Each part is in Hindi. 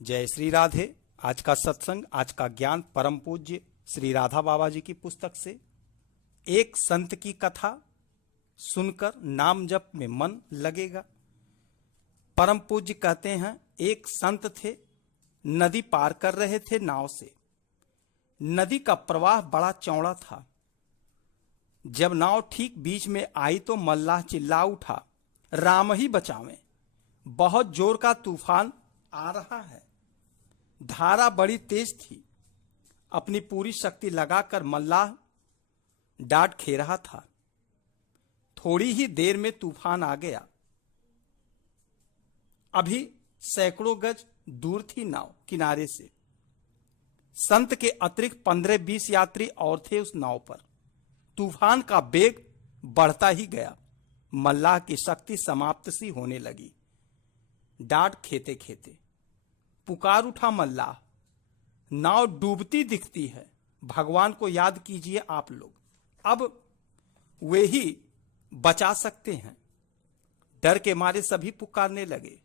जय श्री राधे। आज का सत्संग, आज का ज्ञान परम पूज्य श्री राधा बाबा जी की पुस्तक से। एक संत की कथा सुनकर नाम जप में मन लगेगा। परम पूज्य कहते हैं, एक संत थे, नदी पार कर रहे थे नाव से। नदी का प्रवाह बड़ा चौड़ा था। जब नाव ठीक बीच में आई तो मल्लाह चिल्ला उठा, राम ही बचावें, बहुत जोर का तूफान आ रहा है। धारा बड़ी तेज थी। अपनी पूरी शक्ति लगाकर मल्लाह डांट खे रहा था। थोड़ी ही देर में तूफान आ गया। अभी सैकड़ों गज दूर थी नाव किनारे से। संत के अतिरिक्त 15-20 यात्री और थे उस नाव पर। तूफान का वेग बढ़ता ही गया। मल्लाह की शक्ति समाप्त सी होने लगी। डांट खेते खेते पुकार उठा मल्लाह, नाव डूबती दिखती है, भगवान को याद कीजिए आप लोग, अब वे ही बचा सकते हैं। डर के मारे सभी पुकारने लगे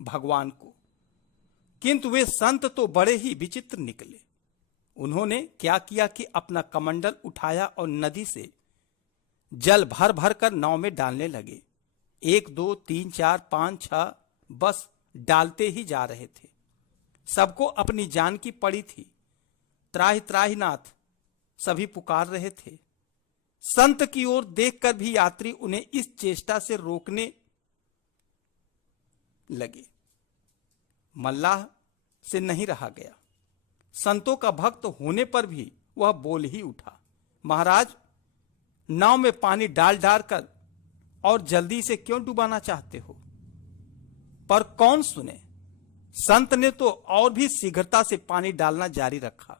भगवान को, किंतु वे संत तो बड़े ही विचित्र निकले। उन्होंने क्या किया कि अपना कमंडल उठाया और नदी से जल भर भर कर नाव में डालने लगे। 1 2 3 4 5 6 बस डालते ही जा रहे थे। सबको अपनी जान की पड़ी थी। त्राहि त्राहि नाथ सभी पुकार रहे थे। संत की ओर देखकर भी यात्री उन्हें इस चेष्टा से रोकने लगे। मल्लाह से नहीं रहा गया। संतों का भक्त होने पर भी वह बोल ही उठा, महाराज, नाव में पानी डाल डाल कर और जल्दी से क्यों डुबाना चाहते हो? पर कौन सुने। संत ने तो और भी शीघ्रता से पानी डालना जारी रखा।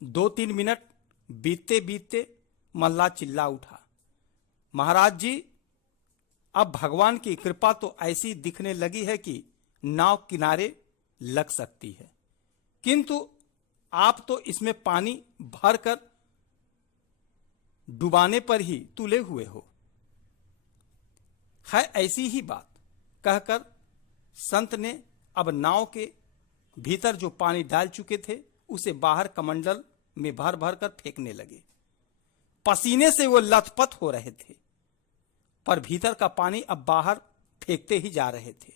2-3 मिनट बीतते बीतते मल्लाह चिल्ला उठा, महाराज जी, अब भगवान की कृपा तो ऐसी दिखने लगी है कि नाव किनारे लग सकती है, किंतु आप तो इसमें पानी भरकर डुबाने पर ही तुले हुए हो। है ऐसी ही बात कहकर संत ने अब नाव के भीतर जो पानी डाल चुके थे उसे बाहर कमंडल में भर भर कर फेंकने लगे। पसीने से वो लथपथ हो रहे थे, पर भीतर का पानी अब बाहर फेंकते ही जा रहे थे।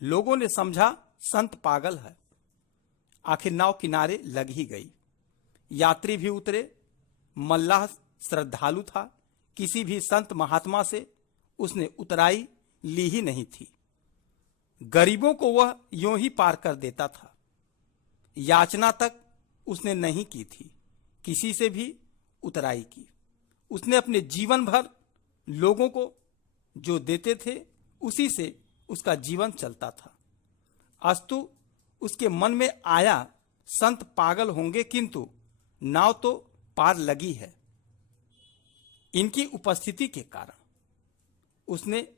लोगों ने समझा संत पागल है। आखिर नाव किनारे लग ही गई। यात्री भी उतरे। मल्लाह श्रद्धालु था। किसी भी संत महात्मा से उसने उतराई ली ही नहीं थी। गरीबों को वह यूं ही पार कर देता था। याचना तक उसने नहीं की थी, किसी से भी उतराई की। उसने अपने जीवन भर लोगों को जो देते थे उसी से उसका जीवन चलता था। अस्तु उसके मन में आया संत पागल होंगे, किंतु नाव तो पार लगी है इनकी उपस्थिति के कारण। उसने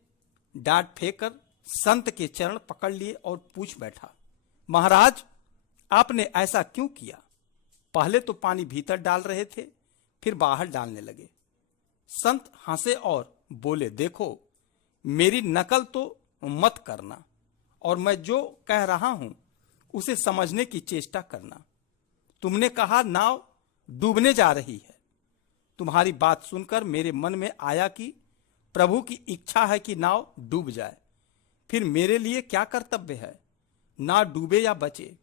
डांट फेंककर संत के चरण पकड़ लिए और पूछ बैठा, महाराज, आपने ऐसा क्यों किया? पहले तो पानी भीतर डाल रहे थे, फिर बाहर डालने लगे। संत हंसे और बोले, देखो, मेरी नकल तो मत करना और मैं जो कह रहा हूं उसे समझने की चेष्टा करना। तुमने कहा नाव डूबने जा रही है। तुम्हारी बात सुनकर मेरे मन में आया कि प्रभु की इच्छा है कि नाव डूब जाए। फिर मेरे लिए क्या कर्तव्य है? ना डूबे या बचे,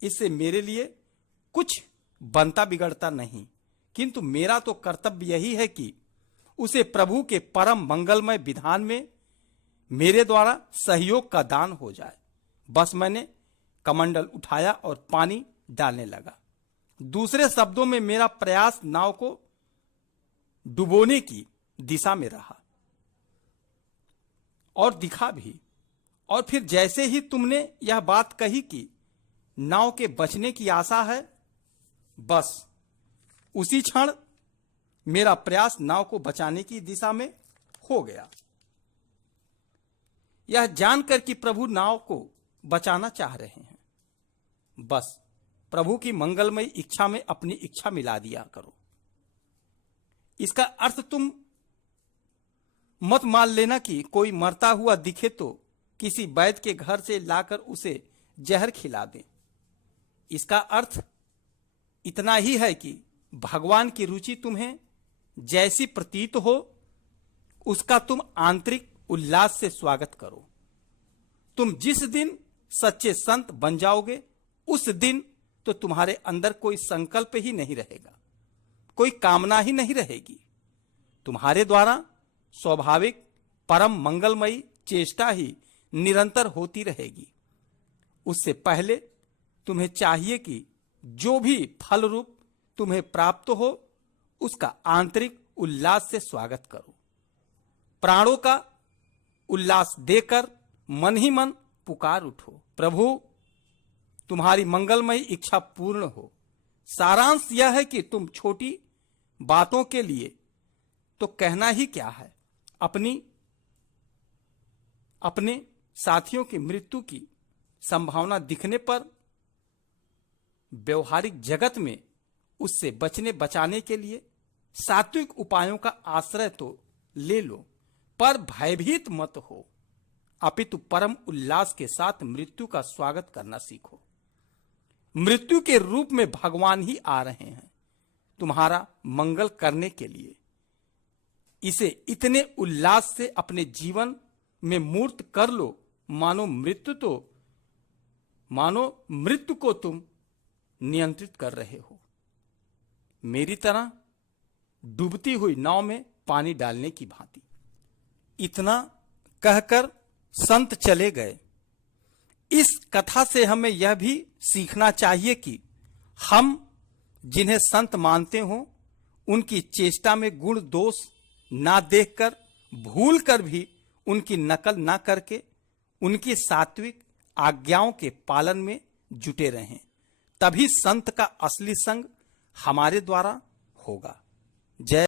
इससे मेरे लिए कुछ बनता बिगड़ता नहीं, किंतु मेरा तो कर्तव्य यही है कि उसे प्रभु के परम मंगलमय विधान में मेरे द्वारा सहयोग का दान हो जाए। बस मैंने कमंडल उठाया और पानी डालने लगा। दूसरे शब्दों में मेरा प्रयास नाव को डुबोने की दिशा में रहा और दिखा भी। और फिर जैसे ही तुमने यह बात कही कि नाव के बचने की आशा है, बस उसी क्षण मेरा प्रयास नाव को बचाने की दिशा में हो गया। यह जानकर कि प्रभु नाव को बचाना चाह रहे हैं, बस प्रभु की मंगलमय इच्छा में अपनी इच्छा मिला दिया करो। इसका अर्थ तुम मत मान लेना कि कोई मरता हुआ दिखे तो किसी वैद्य के घर से लाकर उसे जहर खिला दें। इसका अर्थ इतना ही है कि भगवान की रुचि तुम्हें जैसी प्रतीत हो उसका तुम आंतरिक उल्लास से स्वागत करो। तुम जिस दिन सच्चे संत बन जाओगे उस दिन तो तुम्हारे अंदर कोई संकल्प ही नहीं रहेगा, कोई कामना ही नहीं रहेगी। तुम्हारे द्वारा स्वाभाविक परम मंगलमयी चेष्टा ही निरंतर होती रहेगी। उससे पहले तुम्हें चाहिए कि जो भी फल रूप तुम्हें प्राप्त हो उसका आंतरिक उल्लास से स्वागत करो। प्राणों का उल्लास देकर मन ही मन पुकार उठो, प्रभु तुम्हारी मंगलमयी इच्छा पूर्ण हो। सारांश यह है कि तुम छोटी बातों के लिए तो कहना ही क्या है, अपने साथियों की मृत्यु की संभावना दिखने पर व्यवहारिक जगत में उससे बचाने के लिए सात्विक उपायों का आश्रय तो ले लो, पर भयभीत मत हो, अपितु परम उल्लास के साथ मृत्यु का स्वागत करना सीखो। मृत्यु के रूप में भगवान ही आ रहे हैं तुम्हारा मंगल करने के लिए। इसे इतने उल्लास से अपने जीवन में मूर्त कर लो मानो मृत्यु को तुम नियंत्रित कर रहे हो। मेरी तरह डूबती हुई नाव में पानी डालने की भांति। इतना कहकर संत चले गए। इस कथा से हमें यह भी सीखना चाहिए कि हम जिन्हें संत मानते हों उनकी चेष्टा में गुण दोष ना देखकर भूल कर भी उनकी नकल ना करके उनकी सात्विक आज्ञाओं के पालन में जुटे रहें। तभी संत का असली संग हमारे द्वारा होगा। जय